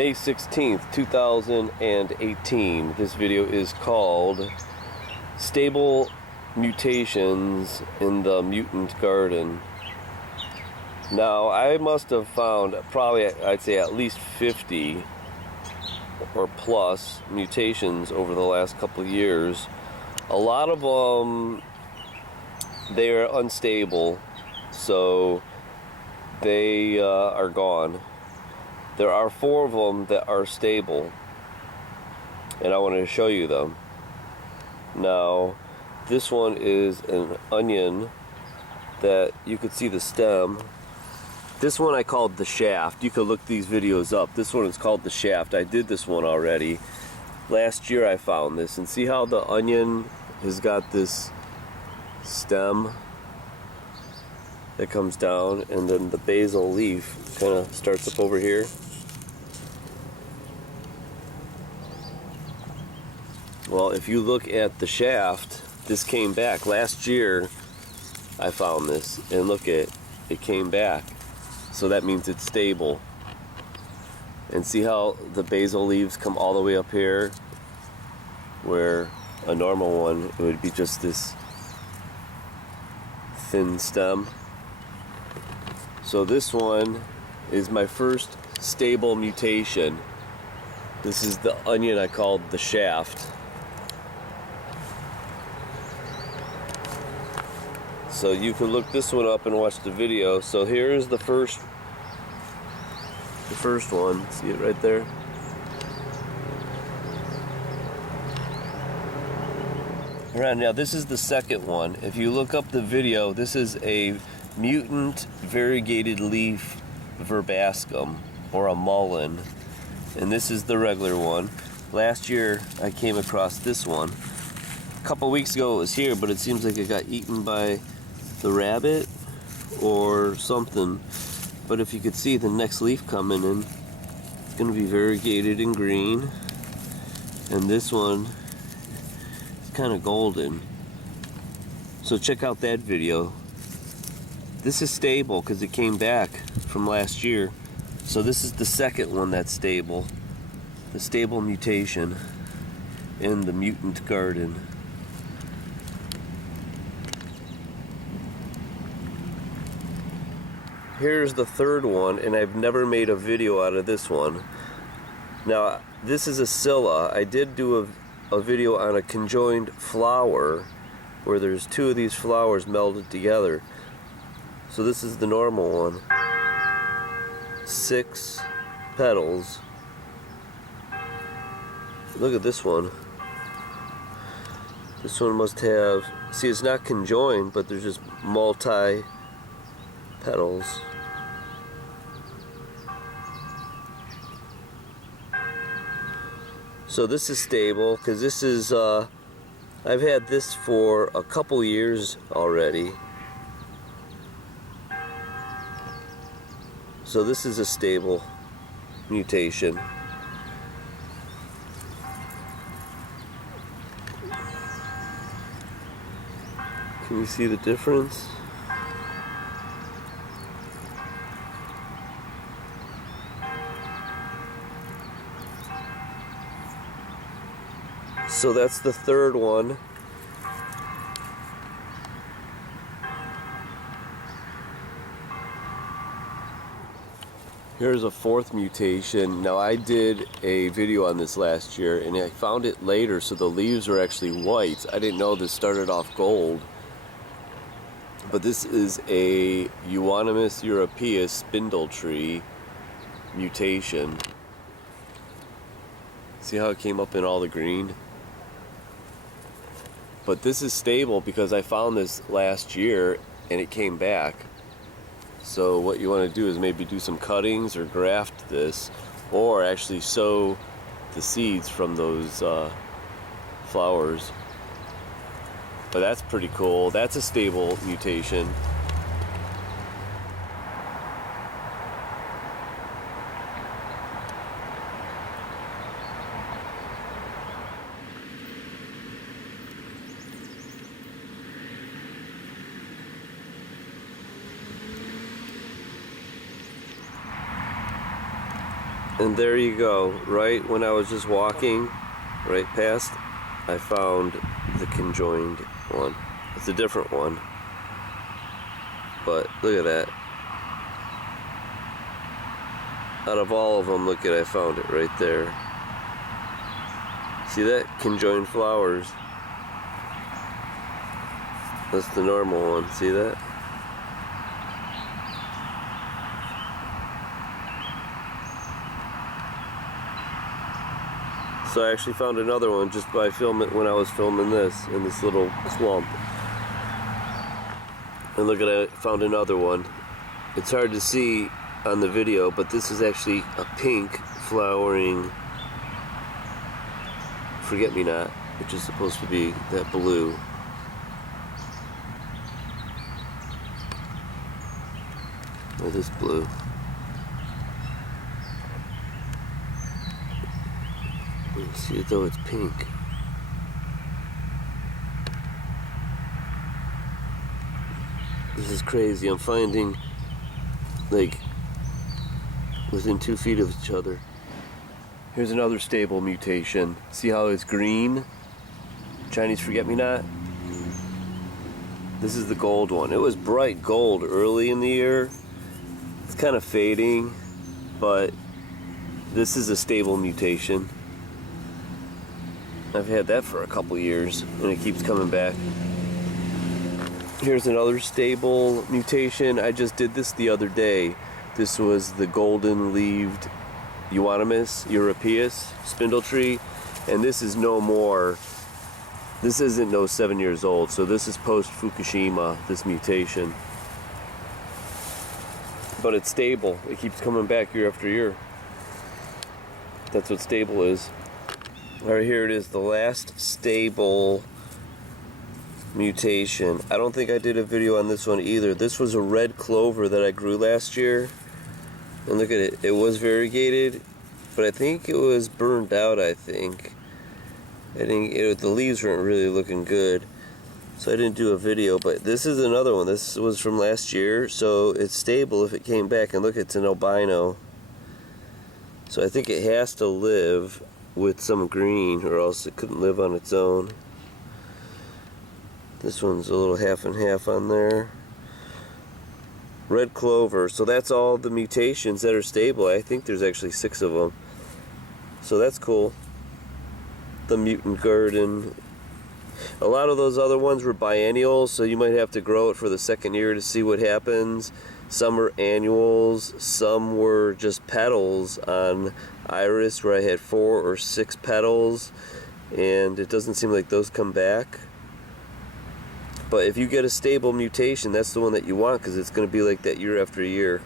May 16th, 2018. This video is called Stable Mutations in the Mutant Garden. Now, I must have found probably, I'd say, at least 50 or plus mutations over the last couple of years. A lot of them, they are unstable, so they are gone. There are 4 of them that are stable, and I wanted to show you them. Now, this one is an onion that you could see the stem. This one I called the shaft. You could look these videos up. This one is called the shaft. I did this one already. Last year I found this, and see how the onion has got this stem that comes down, and then the basal leaf kind of starts up over here. Well, if you look at the shaft, this came back. Last year I found this, and look at it came back. So that means it's stable. And see how the basal leaves come all the way up here, where a normal one, it would be just this thin stem. So this one is my first stable mutation. This is the onion I called the shaft. So you can look this one up and watch the video. So here's the first one. See it right there? Alright, now this is the second one. If you look up the video, this is a mutant variegated leaf verbascum, or a mullein. And this is the regular one. Last year I came across this one. A couple weeks ago it was here, but it seems like it got eaten by the rabbit or something. But if you could see the next leaf coming in, it's going to be variegated in green, and this one is kind of golden. So check out that video. This is stable because it came back from last year. So this is the second one that's stable, the stable mutation in the mutant garden. Here's the third one, and I've never made a video out of this one. Now, this is a scilla. I did do a video on a conjoined flower where there's 2 of these flowers melded together. So this is the normal one. 6 petals. Look at this one. This one must have, see, it's not conjoined, but there's just multi petals. So this is stable because this is I've had this for a couple years already. So this is a stable mutation. Can you see the difference? So that's the third one. Here's a 4th mutation. Now, I did a video on this last year, and I found it later, so the leaves are actually white. I didn't know this started off gold. But this is a Euannomous Europeas spindle tree mutation. See how it came up in all the green? But this is stable because I found this last year and it came back. So what you want to do is maybe do some cuttings or graft this, or actually sow the seeds from those flowers. But that's pretty cool. That's a stable mutation. And there you go. Right when I was just walking right past, I found the conjoined one. It's a different one. But look at that. Out of all of them, look at, I found it right there. See that? Conjoined flowers. That's the normal one. See that? So I actually found another one just by filming when I was filming this in this little clump. And look at it, I found another one. It's hard to see on the video, but this is actually a pink flowering forget-me-not, which is supposed to be that blue. Or this blue. You see it though, it's pink. This is crazy. I'm finding like within 2 feet of each other. Here's another stable mutation. See how it's green? Chinese forget-me-not. This is the gold one. It was bright gold early in the year. It's kind of fading, but this is a stable mutation. I've had that for a couple years and it keeps coming back. Here's another stable mutation. I just did this the other day. This was the golden-leaved Euannomous, Europeas spindle tree, and this is no more. This isn't no 7 years old, so this is post-Fukushima, this mutation. But it's stable. It keeps coming back year after year. That's what stable is. Alright, here it is, the last stable mutation. I don't think I did a video on this one either. This was a red clover that I grew last year. And look at it. It was variegated, but I think it was burned out, I think. The leaves weren't really looking good. So I didn't do a video, but this is another one. This was from last year, so it's stable if it came back. And look, it's an albino. So I think it has to live with some green, or else it couldn't live on its own. This one's a little half and half on there. Red clover. So that's all the mutations that are stable. I think there's actually 6 of them. So that's cool. The mutant garden. A lot of those other ones were biennials, so you might have to grow it for the second year to see what happens. Some were annuals. Some were just petals on iris, where I had 4 or 6 petals, and it doesn't seem like those come back. But if you get a stable mutation, that's the one that you want, because it's going to be like that year after year.